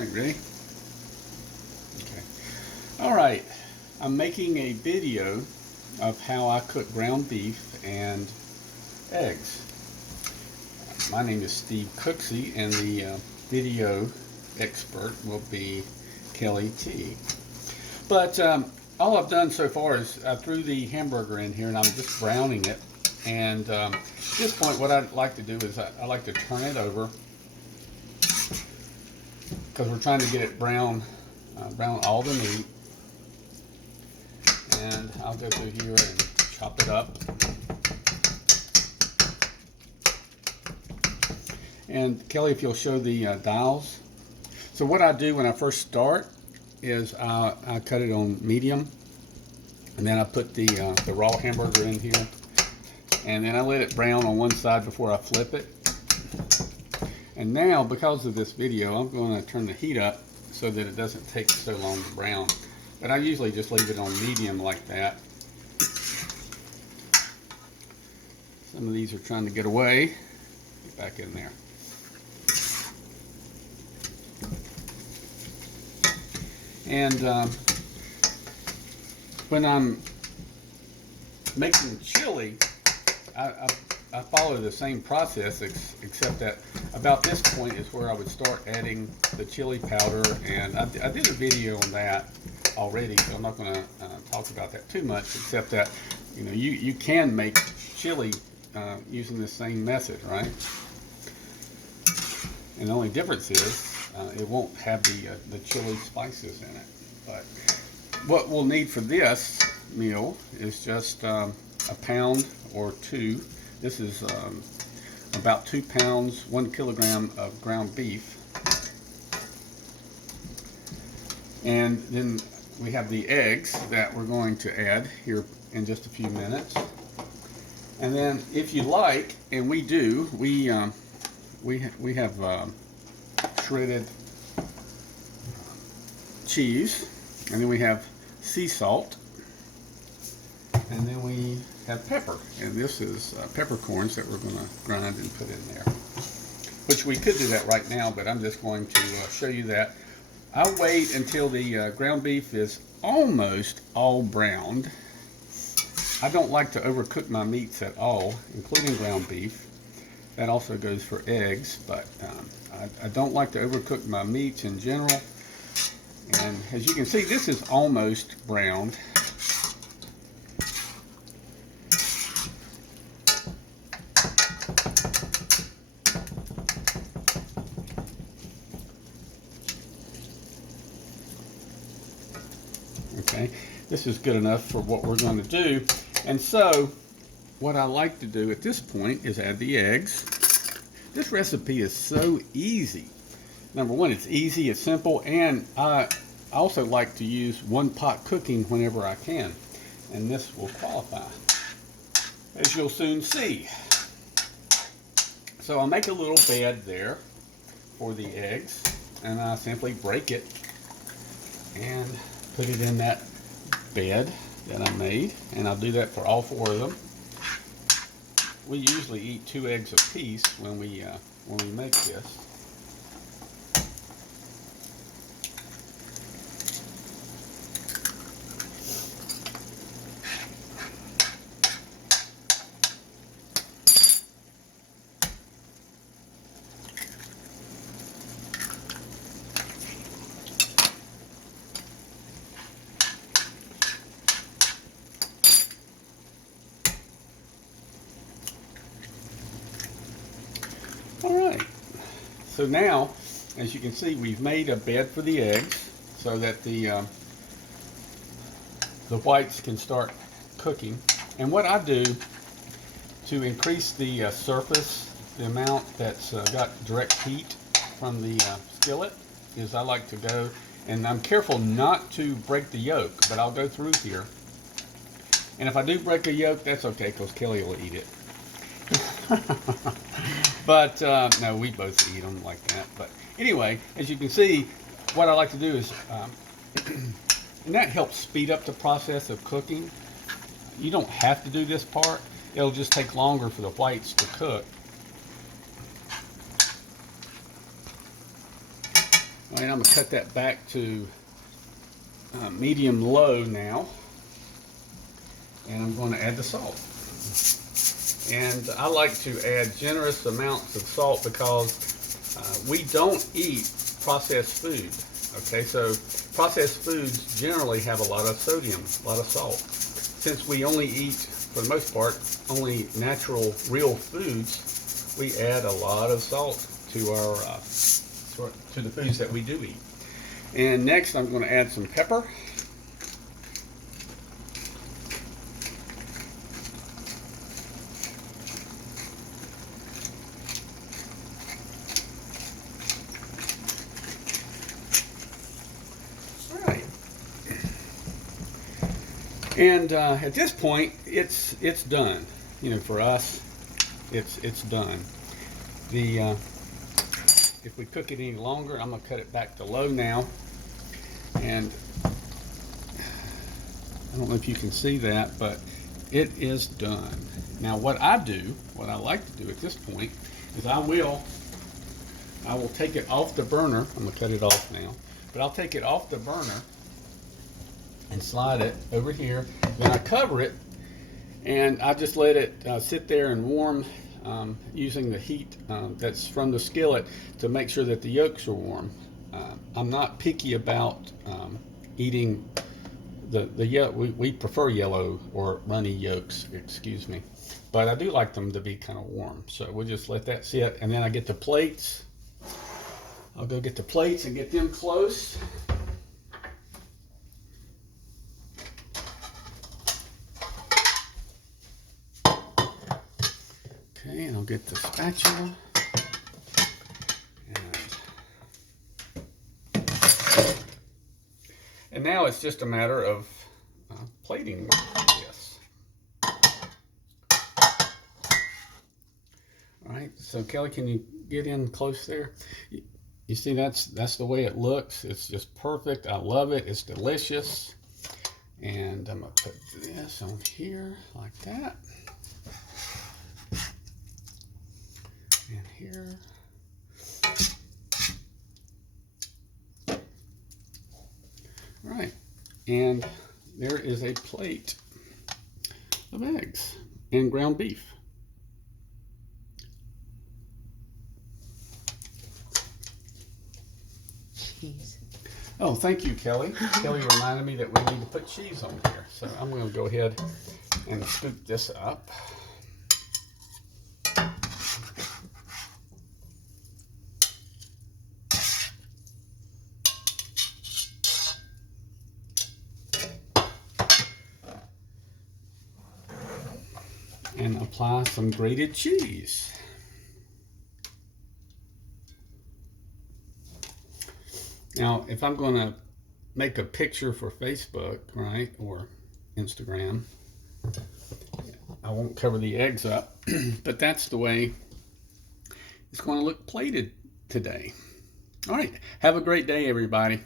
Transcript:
All right, ready? Okay. All right. I'm making a video of how I cook ground beef and eggs. My name is Steve Cooksey, and the video expert will be Kelly T. But all I've done so far is I threw the hamburger in here, and I'm just browning it. And at this point, what I'd like to do is I like to turn it over, because we're trying to get it brown all the meat. And I'll go through here and chop it up. And Kelly, if you'll show the dials. So what I do when I first start is I cut it on medium, and then I put the raw hamburger in here, and then I let it brown on one side before I flip it. And now, because of this video, I'm going to turn the heat up so that it doesn't take so long to brown. But I usually just leave it on medium like that. Some of these are trying to get away. Get back in there. And when I'm making chili, I follow the same process, except that about this point is where I would start adding the chili powder. And I did a video on that already, so I'm not going to talk about that too much, except that you can make chili using the same method, right? And the only difference is it won't have the chili spices in it. But what we'll need for this meal is just a pound or two. This is about 2 pounds, 1 kilogram of ground beef. And then we have the eggs that we're going to add here in just a few minutes. And then, if you like, and we do, we have shredded cheese, and then we have sea salt, and then we have pepper, and this is peppercorns that we're going to grind and put in there, which we could do that right now, but I'm just going to show you that. I'll wait until the ground beef is almost all browned. I don't like to overcook my meats at all, including ground beef. That also goes for eggs, but I don't like to overcook my meats in general. And as you can see, this is almost browned. Okay, this is good enough for what we're going to do. And so, what I like to do at this point is add the eggs. This recipe is so easy. Number one, it's easy, it's simple, and I also like to use one-pot cooking whenever I can. And this will qualify, as you'll soon see. So I'll make a little bed there for the eggs, and I simply break it and put it in that bed that I made, and I'll do that for all 4 of them. We usually eat 2 eggs apiece when we make this. Alright, so now, as you can see, we've made a bed for the eggs so that the whites can start cooking. And what I do to increase the surface, the amount that's got direct heat from the skillet, is I like to go, and I'm careful not to break the yolk, but I'll go through here. And if I do break the yolk, that's okay, because Kelly will eat it. But no, we both eat them like that. But anyway, as you can see, what I like to do is, and that helps speed up the process of cooking. You don't have to do this part. It'll just take longer for the whites to cook. All right, I'm going to cut that back to medium low now. And I'm going to add the salt. And I like to add generous amounts of salt because we don't eat processed food. Okay, so processed foods generally have a lot of sodium, a lot of salt. Since we only eat, for the most part, only natural, real foods, we add a lot of salt to our to the foods that we do eat. And next, I'm going to add some pepper. And at this point, it's done. You know, for us, it's done. If we cook it any longer, I'm gonna cut it back to low now. And I don't know if you can see that, but it is done. Now, what I like to do at this point, is I will take it off the burner. I'm gonna cut it off now, but I'll take it off the burner and slide it over here. Then I cover it, and I just let it sit there and warm using the heat that's from the skillet to make sure that the yolks are warm. I'm not picky about eating the yolk. We prefer yellow or runny yolks, excuse me, but I do like them to be kind of warm. So we'll just let that sit, and then I get the plates. I'll go get the plates and get them close. Okay, and I'll get the spatula. And now it's just a matter of plating this. All right, so Kelly, can you get in close there? You see, that's the way it looks. It's just perfect. I love it. It's delicious. And I'm gonna put this on here like that. And here. All right, and there is a plate of eggs and ground beef. Cheese. Oh, thank you, Kelly. Kelly reminded me that we need to put cheese on here. So I'm going to go ahead and scoop this up. And apply some grated cheese. Now, if I'm going to make a picture for Facebook, right, or Instagram, I won't cover the eggs up, but that's the way it's going to look plated today. All right, have a great day, everybody.